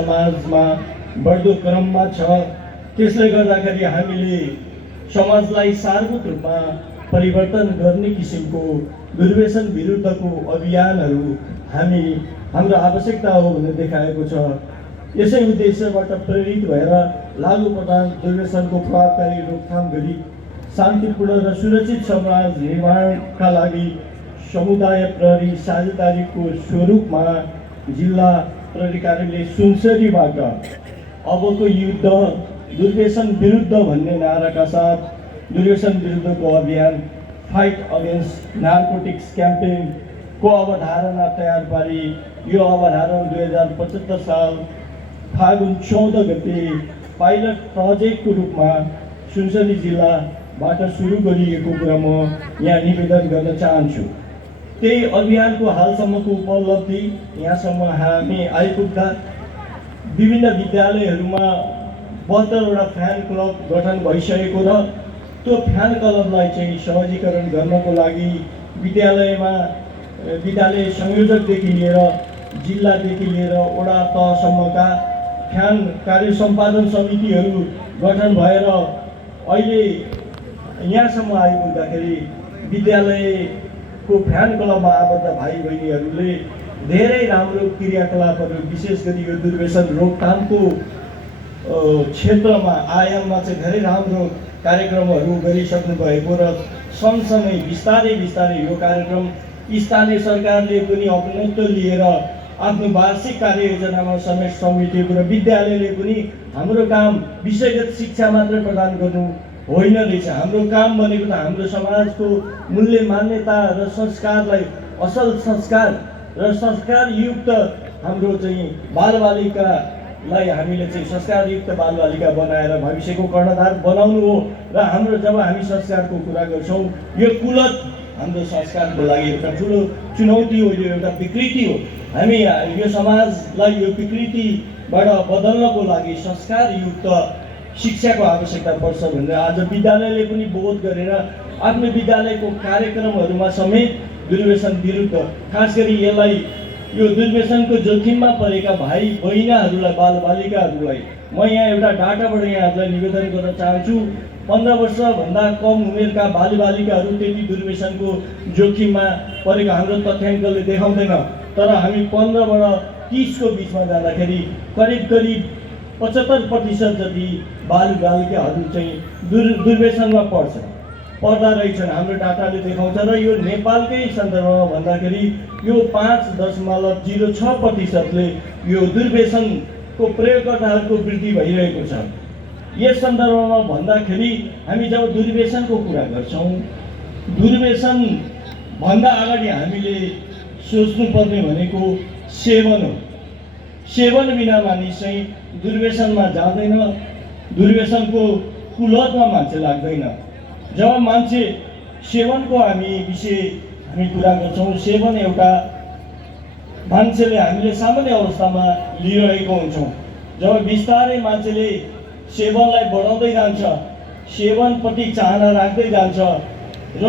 समाजमा बढ्दो क्रममा छ। त्यसले गर्दाखेरि हामीले समाजलाई सार्वत्रिक रूपमा परिवर्तन गर्ने किसिमको दुर्व्यसन विरुद्धको अभियानहरू हाम्रो आवश्यकता हो भन्ने देखाएको छ। यसै उद्देश्यबाट प्रेरित भएर लागू प्रदान दुर्व्यसनको प्रभावकारी रोकथाम गरी शान्तिपूर्ण र सुरक्षित समाज निर्माणका लागि समुदाय प्रहरी साझेदारीको स्वरूपमा जिल्ला प्रहरी कार्यालय सुनसरीबाट अबको युद्ध दुर्व्यसन विरुद्ध भन्ने नाराका साथ दुर्व्यसन विरुद्धको अभियान फाइट अगेन्स्ट नार्कोटिक्स क्याम्पेनको अवधारणा तयार पारी यो अवधारणा 2075 साल फागुन 14 गते पाइलट प्रोजेक्टको रूपमा सुनसरी जिल्लाबाट सुरु गरिएको कुरा म यहाँ निवेदन गर्न चाहन्छु। त्यही अभियानको हालसम्मको उपलब्धि यहाँसम्म हामी आइपुग्दा विभिन्न विद्यालयहरूमा 72वटा फ्यान क्लब गठन भइसकेको र त्यो फ्यान क्लबलाई चाहिँ सहजीकरण गर्नको लागि विद्यालय संयोजकदेखि लिएर जिल्लादेखि लिएर वडा तहसम्मका फ्यान कार्य सम्पादन समितिहरू गठन भएर अहिले यहाँसम्म आइपुग्दाखेरि विद्यालयको फ्यान क्लबमा आबद्ध भाइ बहिनीहरूले धेरै राम्रो क्रियाकलापहरू विशेष गरी यो दुर्व्यसन रोकथामको क्षेत्रमा आयाममा चाहिँ धेरै राम्रो कार्यक्रमहरू गरिसक्नु भएको र सँगसँगै बिस्तारै यो कार्यक्रम स्थानीय सरकारले पनि अपनत्व लिएर आफ्नो वार्षिक कार्ययोजनामा समेत समेटिएको र विद्यालयले पनि हाम्रो काम विषयगत शिक्षा मात्र प्रदान गर्नु होइन रहेछ। हाम्रो काम भनेको त हाम्रो समाजको मूल्य मान्यता र संस्कारलाई असल संस्कार र संस्कारयुक्त हाम्रो चाहिँ बालबालिकालाई हामीले चाहिँ संस्कारयुक्त बालबालिका बनाएर भविष्यको कर्णधार बनाउनु हो र हाम्रो जब हामी संस्कारको कुरा गर्छौँ यो कुलत हाम्रो संस्कारको लागि एउटा ठुलो चुनौती हो, यो एउटा विकृति हो। हामी यो समाजलाई यो विकृतिबाट बदल्नको लागि संस्कारयुक्त शिक्षाको आवश्यकता पर्छ भनेर आज विद्यालयले पनि बोध गरेर आफ्नो विद्यालयको कार्यक्रमहरूमा समेत दुर्व्यसन विरुद्ध खास गरी यसलाई यो दुर्व्यसनको जोखिममा परेका भाइ बहिनीहरूलाई बालबालिकाहरूलाई म यहाँ एउटा डाटाबाट यहाँहरूलाई निवेदन गर्न चाहन्छु। 15 वर्षभन्दा कम उमेरका बालबालिकाहरू त्यति दुर्व्यसनको जोखिममा परेका हाम्रो तथ्याङ्कले देखाउँदैन, तर हामी 15बाट 30को बिचमा जाँदाखेरि करिब 75% जति बालबालिकाहरू चाहिँ दुर्व्यसनमा पर्दा रहेछन् हाम्रो डाटाले देखाउँछ। र यो नेपालकै सन्दर्भमा भन्दाखेरि यो 5.06%ले यो दुर्व्यसनको प्रयोगकर्ताहरूको वृद्धि भइरहेको छ। यस सन्दर्भमा भन्दाखेरि हामी जब दुर्व्यसनको कुरा गर्छौँ, दुर्व्यसन भन्दा अगाडि हामीले सोच्नुपर्ने भनेको सेवन हो। सेवन बिना मानिस चाहिँ दुर्व्यसनमा जाँदैन, दुर्व्यसनको कुलतमा मान्छे लाग्दैन। जब मान्छे सेवनको हामी कुरा गर्छौँ, सेवन एउटा मान्छेले हामीले सामान्य अवस्थामा लिइरहेको हुन्छौँ। जब बिस्तारै मान्छेले सेवनलाई बढाउँदै जान्छ, सेवनप्रति चाहना राख्दै जान्छ र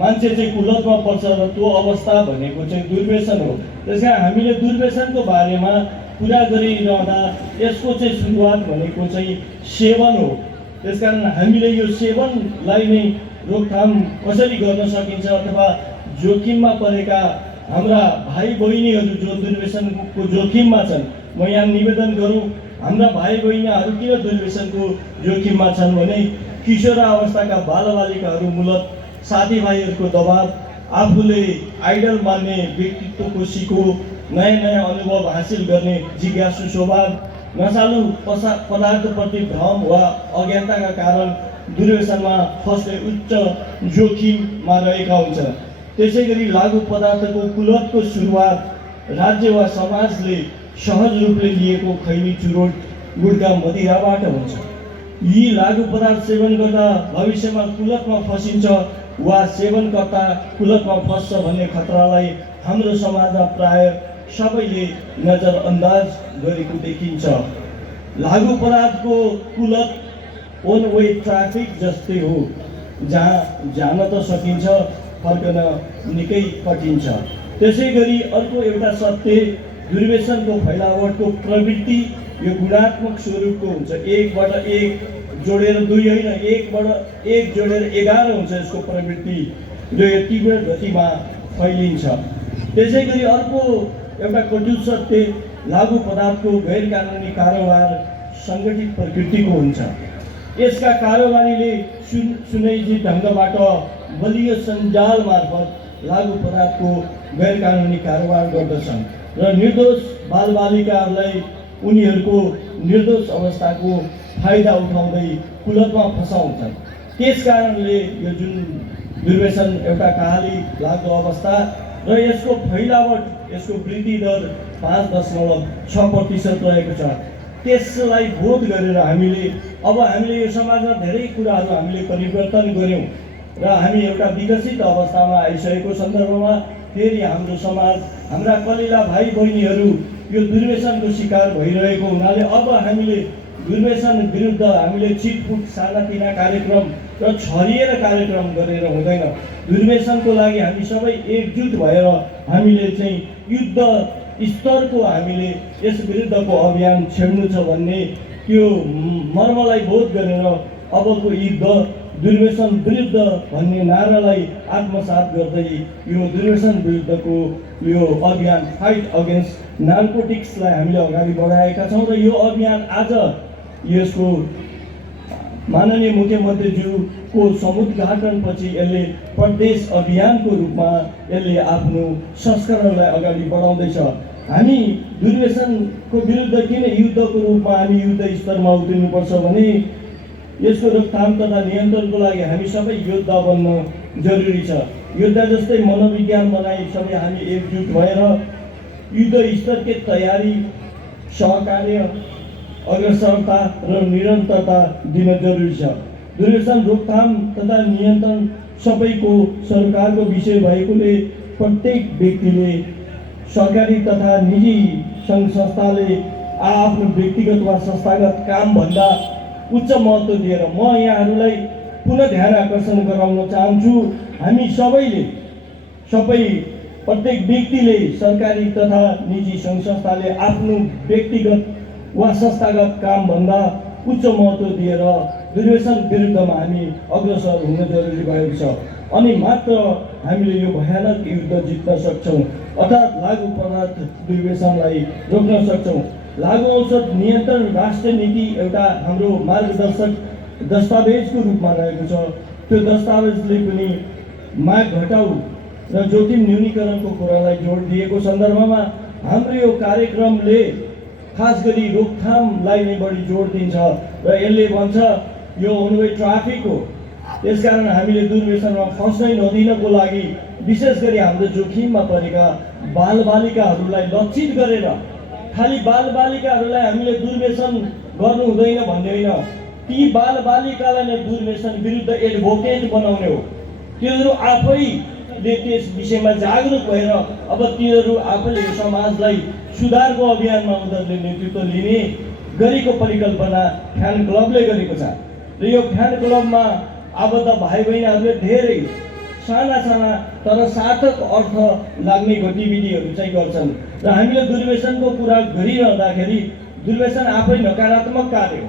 मान्छे चाहिँ कुलतमा पर्छ र त्यो अवस्था भनेको चाहिँ दुर्व्यसन हो। त्यस कारण हामीले दुर्व्यसनको बारेमा कुरा गरिरहँदा यसको चाहिँ सुरुवात भनेको चाहिँ सेवन हो। त्यसकारण हामीले यो सेवनलाई नै रोकथाम कसरी गर्न सकिन्छ अथवा जोखिममा परेका हाम्रा भाइ बहिनीहरू जो दुर्व्यसनको जोखिममा छन्, म यहाँ निवेदन गरौँ हाम्रा भाइ बहिनीहरू किन दुर्व्यसनको जोखिममा छन् भने किशोरावस्थाका बालबालिकाहरू मूलत साथीभाइहरूको दबाब, आफूले आइडल मान्ने व्यक्तित्वको सिको, नयाँ अनुभव हासिल गर्ने जिज्ञासु स्वभाव, नशालु पदार्थप्रति भ्रम वा अज्ञानताका कारण दुर्व्यसनमा फस्ने उच्च जोखिममा रहेका हुन्छन्। त्यसै गरी लागु पदार्थको कुलतको सुरुवात राज्य वा समाजले सहज रूपले लिएको खैनी, चुरोट, गुड्का, मदिराबाट हुन्छ। यी लागु पदार्थ सेवन गर्दा भविष्यमा कुलतमा फसिन्छ वा सेवनकर्ता कुलतमा फस्छ भन्ने खतरालाई हाम्रो समाजमा प्राय सबैले नजरअन्दाज गरेको देखिन्छ। लागु पदार्थको कुलत वन वे ट्राफिक जस्तै हो, जहाँ जान त सकिन्छ, फर्कन निकै कठिन छ। त्यसै गरी अर्को एउटा सत्य दुर्व्यसनको फैलावटको प्रवृत्ति यो गुणात्मक स्वरूपको हुन्छ। एकबाट एक जोडेर दुई होइन, एकबाट एक जोडेर 11 हुन्छ यसको प्रवृत्ति र यो तीव्र गतिमा फैलिन्छ। त्यसै गरी अर्को एउटा कटु सत्य लागु पदार्थको गैर कानुनी कारोबार सङ्गठित प्रकृतिको हुन्छ। यसका कारोबारीले सुनिश्चित ढङ्गबाट बलियो सञ्जाल मार्फत लागु पदार्थको गैर कानुनी कारोबार गर्दछन् र निर्दोष बालबालिकाहरूलाई उनीहरूको निर्दोष अवस्थाको फाइदा उठाउँदै कुलतमा फसाउँछन्। त्यस कारणले यो जुन दुर्व्यसन एउटा कहाली लाग्दो अवस्था र यसको फैलावट, यसको वृद्धि दर 5.6% रहेको छ। त्यसलाई बोध गरेर हामीले यो समाजमा धेरै कुराहरू हामीले परिवर्तन गऱ्यौँ र हामी एउटा विकसित अवस्थामा आइसकेको सन्दर्भमा फेरि हाम्रो समाज, हाम्रा कलिला भाइ बहिनीहरू यो दुर्व्यसनको शिकार भइरहेको हुनाले अब हामीले दुर्व्यसन विरुद्ध हामीले छिटफुट सानातिना कार्यक्रम र छरिएर कार्यक्रम गरेर हुँदैन। दुर्व्यसनको लागि हामी सबै एकजुट भएर हामीले चाहिँ युद्ध स्तरको हामीले यस विरुद्धको अभियान छेड्नु छ भन्ने त्यो मर्मलाई बोध गरेर अबको युद्ध दुर्व्यसन विरुद्ध भन्ने नारालाई आत्मसात गर्दै यो दुर्व्यसन विरुद्धको यो अभियान फाइट अगेन्स्ट नार्कोटिक्सलाई हामीले अगाडि बढाएका छौँ र यो अभियान आज यसको माननीय मुख्यमन्त्रीज्यूको समुद्घाटनपछि यसले प्रदेश अभियानको रूपमा यसले आफ्नो संस्करणलाई अगाडि बढाउँदैछ। हामी दुर्व्यसनको विरुद्ध किन युद्धको रूपमा हामी युद्ध स्तरमा उत्रिनुपर्छ भने यसको रोकथाम तथा नियन्त्रणको लागि हामी सबै योद्धा बन्न जरुरी छ। योद्धा जस्तै मनोविज्ञान बनाई सबै हामी एकजुट भएर युद्ध स्तरकै तयारी, सहकार्य, अग्रसरता र निरन्तरता दिन जरुरी छ। दुर्व्यसन रोकथाम तथा नियन्त्रण सबैको सरकारको विषय भएकोले प्रत्येक व्यक्तिले, सरकारी तथा निजी सङ्घ संस्थाले आफ्नो व्यक्तिगत वा संस्थागत कामभन्दा उच्च महत्त्व दिएर म यहाँहरूलाई पुनः ध्यान आकर्षण गराउन चाहन्छु। हामी प्रत्येक व्यक्तिले, सरकारी तथा निजी सङ्घ संस्थाले आफ्नो व्यक्तिगत वा संस्थागत कामभन्दा उच्च महत्त्व दिएर दुर्व्यसन विरुद्धमा हामी अग्रसर हुन जरुरी भएको छ। अनि मात्र हामीले यो भयानक युद्ध जित्न सक्छौँ, अर्थात् लागु पदार्थ दुर्व्यसनलाई रोक्न सक्छौँ। लागु औषध नियन्त्रण राष्ट्रिय नीति एउटा हाम्रो मार्गदर्शक दस्तावेजको रूपमा रहेको छ। त्यो दस्तावेजले पनि माग घटाउ र जोखिम न्यूनीकरणको कुरालाई जोड दिएको सन्दर्भमा हाम्रो यो कार्यक्रमले खास गरी रोकथामलाई नै बढी जोड दिन्छ र यसले भन्छ यो वन-वे ट्राफिक हो। त्यसकारण हामीले दुर्व्यसनमा फस्नै नदिनको लागि विशेष गरी हाम्रो जोखिममा परेका बालबालिकाहरूलाई लक्षित गरेर खालि बालबालिकाहरूलाई हामीले दुर्व्यसन गर्नु हुँदैन भन्ने होइन, ती बालबालिकालाई नै दुर्व्यसन विरुद्ध एडभोकेट बनाउने हो। तिनीहरू आफैले त्यस विषयमा जागरुक भएर अब तिनीहरू आफैले यो समाजलाई सुधारको अभियानमा उनीहरूले नेतृत्व लिने गरेको परिकल्पना फ्यान क्लबले गरेको छ र यो फ्यान क्लबमा आबद्ध भाइ बहिनीहरूले धेरै साना तर सार्थक अर्थ लाग्ने गतिविधिहरू चाहिँ गर्छन् र हामीले दुर्व्यसनको कुरा गरिरहँदाखेरि दुर्व्यसन आफै नकारात्मक कार्य हो।